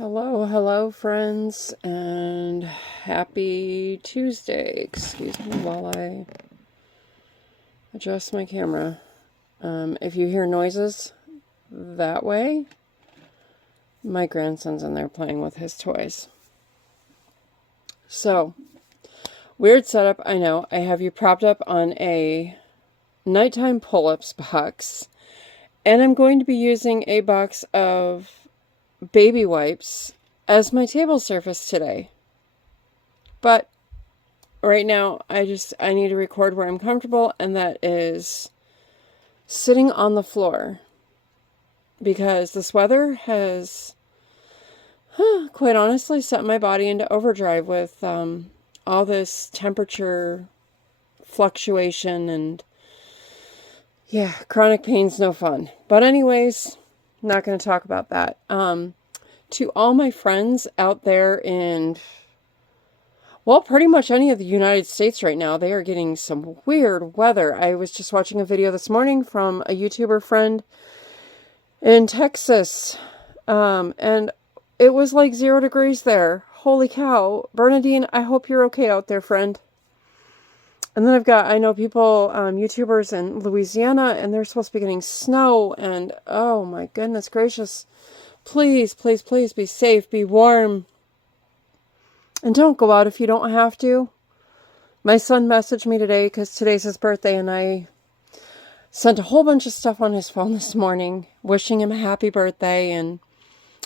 Hello, friends, and happy Tuesday. Excuse me while I adjust my camera. If you hear noises that way, my grandson's in there playing with his toys. So, weird setup, I know. I have you propped up on a nighttime pull-ups box, and I'm going to be using a box of baby wipes as my table surface today. But right now, I need to record where I'm comfortable, and that is sitting on the floor. Because this weather has, quite honestly, set my body into overdrive with all this temperature fluctuation and, yeah, chronic pain's no fun. But anyways, not going to talk about that. To all my friends out there in, well, pretty much any of the United States right now, they are getting some weird weather. I was just watching a video this morning from a YouTuber friend in Texas, and it was like 0 degrees there. Holy cow. Bernadine, I hope you're okay out there, friend. And then I know people, YouTubers in Louisiana, and they're supposed to be getting snow, and oh my goodness gracious. Please, please, please be safe, be warm. And don't go out if you don't have to. My son messaged me today because today's his birthday, and I sent a whole bunch of stuff on his phone this morning, wishing him a happy birthday and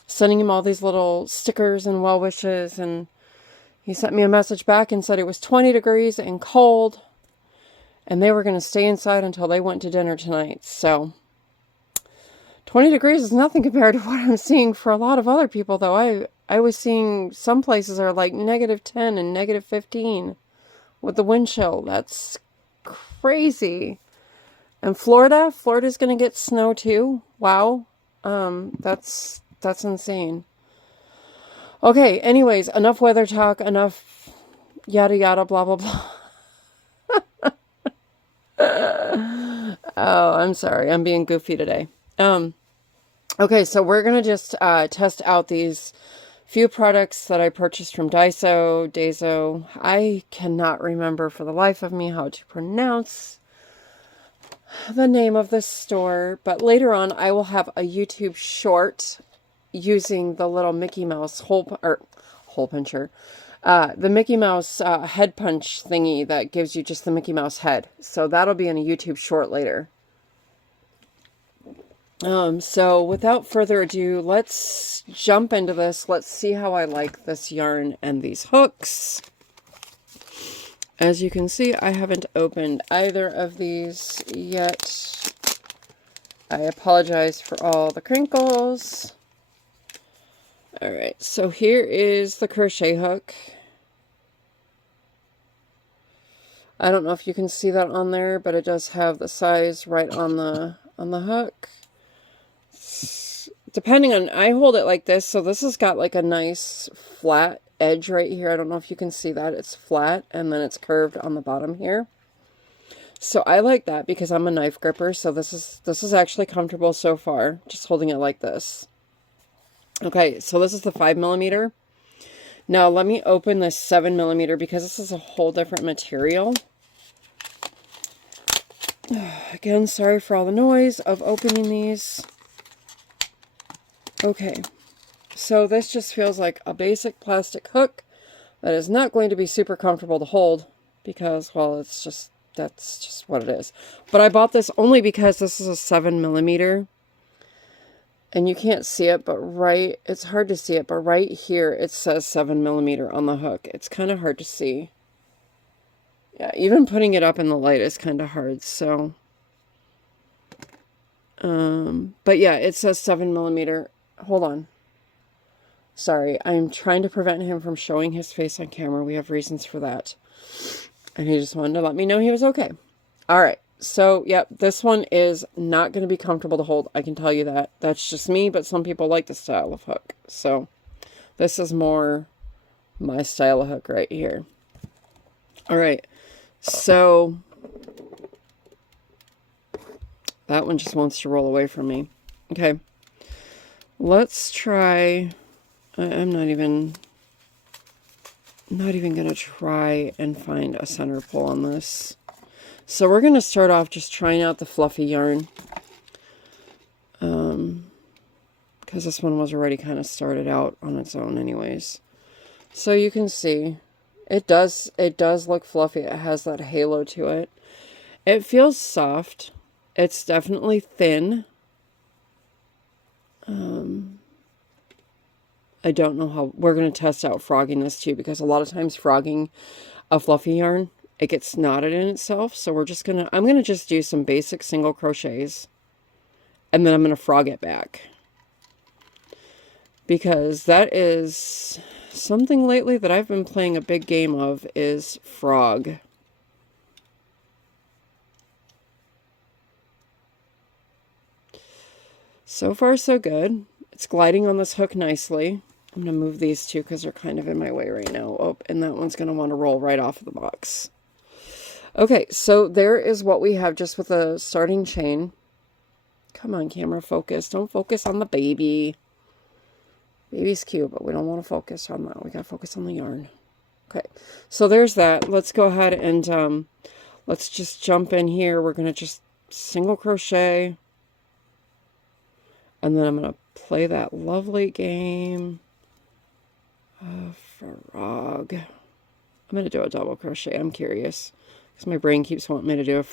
sending him all these little stickers and well wishes. And he sent me a message back and said it was 20 degrees and cold, and they were going to stay inside until they went to dinner tonight. So 20 degrees is nothing compared to what I'm seeing for a lot of other people, though. I was seeing some places are like -10 and -15 with the wind chill. That's crazy. And Florida's going to get snow too. Wow. That's insane. Okay, anyways, enough weather talk, enough yada yada blah blah blah. Oh, I'm sorry. I'm being goofy today. Okay, so we're going to just test out these few products that I purchased from DAISO. I cannot remember for the life of me how to pronounce the name of this store, but later on I will have a YouTube short using the little Mickey Mouse hole puncher, the Mickey Mouse head punch thingy that gives you just the Mickey Mouse head. So that'll be in a YouTube short later. So without further ado, let's jump into this. Let's see how I like this yarn and these hooks. As you can see, I haven't opened either of these yet. I apologize for all the crinkles. Alright, so here is the crochet hook. I don't know if you can see that on there, but it does have the size right on the hook. Depending on, I hold it like this, so this has got like a nice flat edge right here. I don't know if you can see that. It's flat, and then it's curved on the bottom here. So I like that because I'm a knife gripper, so this is actually comfortable so far, just holding it like this. Okay, so this is the 5mm. Now let me open this 7mm because this is a whole different material. Again, sorry for all the noise of opening these. Okay, so this just feels like a basic plastic hook that is not going to be super comfortable to hold because, well, that's just what it is. But I bought this only because this is a 7mm, and you can't see it, but it's hard to see it, but right here it says 7mm on the hook. It's kind of hard to see. Yeah, even putting it up in the light is kind of hard, so. But yeah, it says 7mm. Hold on. Sorry, I'm trying to prevent him from showing his face on camera. We have reasons for that. And he just wanted to let me know he was okay. Alright, so, yep, this one is not going to be comfortable to hold. I can tell you that. That's just me, but some people like the style of hook. So, this is more my style of hook right here. Alright, so, that one just wants to roll away from me. Okay. Let's try I'm not even going to try and find a center pull on this. So we're going to start off just trying out the fluffy yarn. Because this one was already kind of started out on its own anyways. So you can see, it does look fluffy. It has that halo to it. It feels soft. It's definitely thin. I don't know how, we're going to test out frogging this too, because a lot of times frogging a fluffy yarn, it gets knotted in itself. So we're just I'm going to just do some basic single crochets, and then I'm going to frog it back. Because that is something lately that I've been playing a big game of, is frog. So far, so good. It's gliding on this hook nicely. I'm going to move these two because they're kind of in my way right now. Oh, and that one's going to want to roll right off of the box. Okay, so there is what we have just with a starting chain. Come on, camera, focus. Don't focus on the baby. Baby's cute, but we don't want to focus on that. We got to focus on the yarn. Okay, so there's that. Let's go ahead and let's just jump in here. We're going to just single crochet. And then I'm going to play that lovely game of frog. I'm going to do a double crochet. I'm curious, because my brain keeps wanting me to do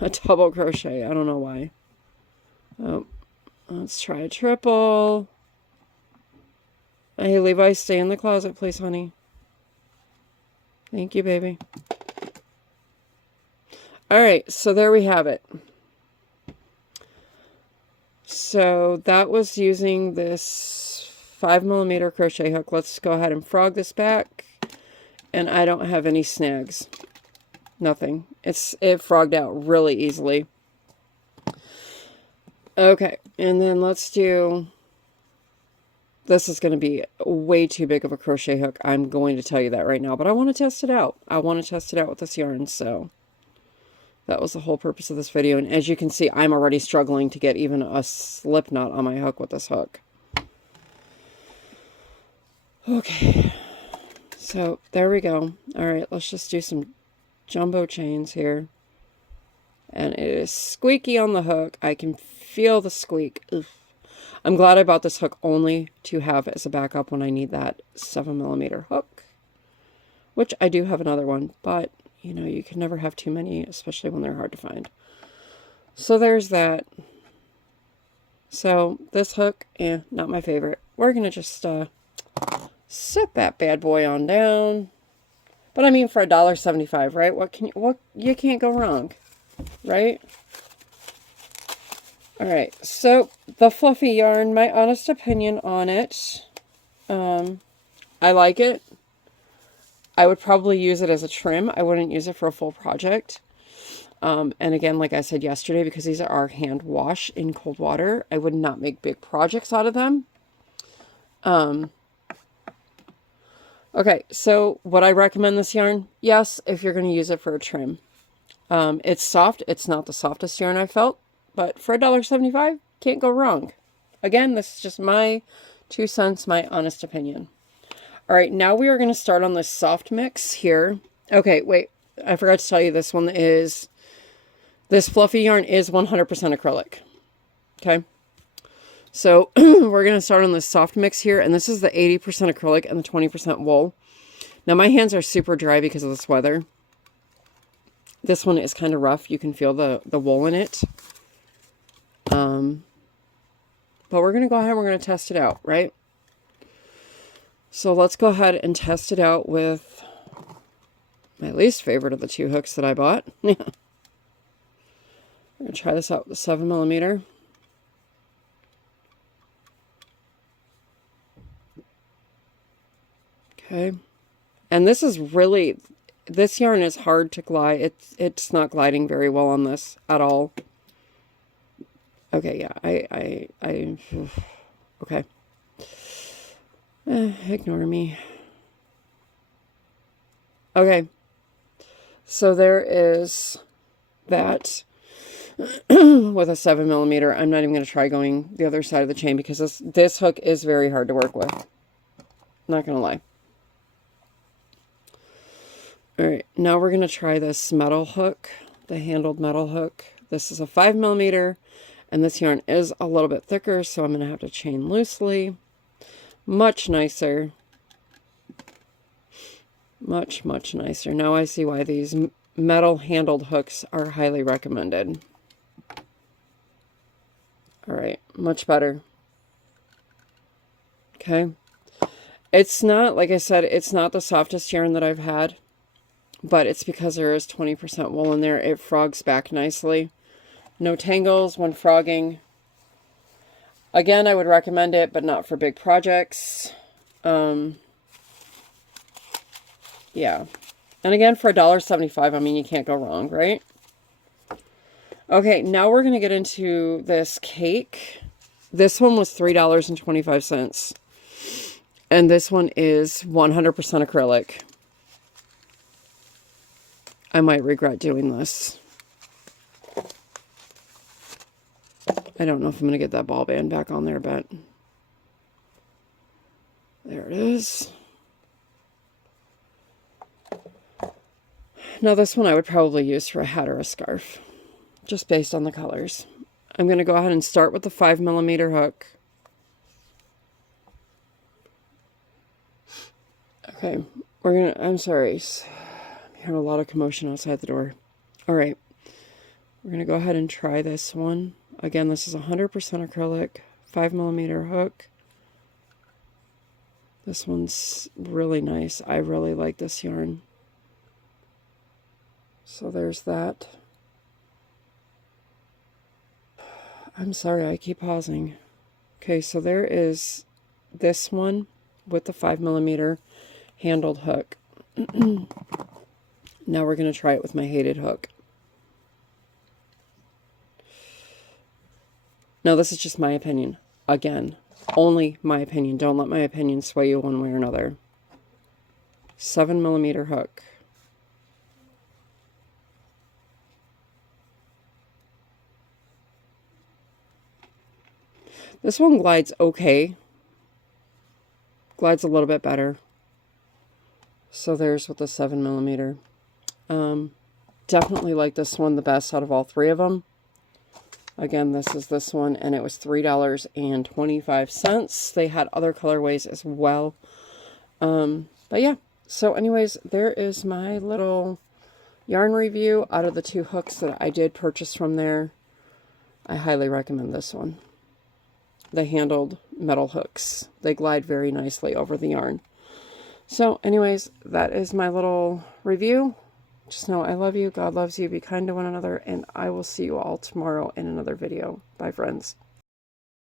a double crochet. I don't know why. Oh, let's try a triple. Hey, Levi, stay in the closet, please, honey. Thank you, baby. All right, so there we have it. So that was using this 5mm crochet hook. Let's go ahead and frog this back. And I don't have any snags. Nothing. It frogged out really easily. Okay, and then let's do... This is going to be way too big of a crochet hook. I'm going to tell you that right now. But I want to test it out. I want to test it out with this yarn. So that was the whole purpose of this video. And as you can see, I'm already struggling to get even a slip knot on my hook with this hook. Okay. So there we go. All right. Let's just do some jumbo chains here. And it is squeaky on the hook. I can feel the squeak. Ugh. I'm glad I bought this hook only to have as a backup when I need that 7mm hook. Which I do have another one, but, you know, you can never have too many, especially when they're hard to find. So there's that. So this hook, not my favorite. We're going to just set that bad boy on down. But I mean, for $1.75, right? What you can't go wrong, right? All right, so the fluffy yarn, my honest opinion on it, I like it. I would probably use it as a trim. I wouldn't use it for a full project. And again, like I said yesterday, because these are hand wash in cold water, I would not make big projects out of them. Okay, so would I recommend this yarn? Yes, if you're going to use it for a trim. It's soft. It's not the softest yarn I've felt. But for $1.75, can't go wrong. Again, this is just my 2 cents, my honest opinion. All right, now we are going to start on this soft mix here. Okay, wait, I forgot to tell you this this fluffy yarn is 100% acrylic. Okay, so we're going to start on this soft mix here, and this is the 80% acrylic and the 20% wool. Now my hands are super dry because of this weather. This one is kind of rough. You can feel the wool in it. But we're going to go ahead and we're going to test it out, right? So let's go ahead and test it out with my least favorite of the 2 hooks that I bought. We're going to try this out with the 7mm. Okay. And this is really, this yarn is hard to glide. It's not gliding very well on this at all. Okay, yeah, okay. Ignore me. Okay. So there is that with a 7mm. I'm not even going to try going the other side of the chain because this hook is very hard to work with. Not gonna lie. Alright, now we're gonna try this metal hook, the handled metal hook. This is a 5mm, and this yarn is a little bit thicker, so I'm gonna have to chain loosely. Much nicer. Much, much nicer. Now I see why these metal handled hooks are highly recommended. Alright, much better. Okay. It's not, like I said, it's not the softest yarn that I've had, but it's because there is 20% wool in there. It frogs back nicely. No tangles when frogging. Again, I would recommend it, but not for big projects. Yeah. And again, for $1.75, I mean, you can't go wrong, right? Okay, now we're going to get into this cake. This one was $3.25. And this one is 100% acrylic. I might regret doing this. I don't know if I'm going to get that ball band back on there, but there it is. Now this one I would probably use for a hat or a scarf, just based on the colors. I'm going to go ahead and start with the 5mm hook. Okay, I'm sorry. I'm hearing a lot of commotion outside the door. All right, we're going to go ahead and try this one. Again, this is 100% acrylic, 5mm hook. This one's really nice. I really like this yarn. So there's that. I'm sorry, I keep pausing. Okay, so there is this one with the 5mm handled hook. Now we're going to try it with my hated hook. Now this is just my opinion. Again, only my opinion. Don't let my opinion sway you one way or another. 7mm hook. This one glides okay. Glides a little bit better. So there's with the 7mm. Definitely like this one the best out of all three of them. Again, this is this one, and it was $3.25. They had other colorways as well. But yeah, so anyways, there is my little yarn review out of the two hooks that I did purchase from there. I highly recommend this one. The handled metal hooks. They glide very nicely over the yarn. So anyways, that is my little review. Just know I love you. God loves you. Be kind to one another. And I will see you all tomorrow in another video. Bye, friends.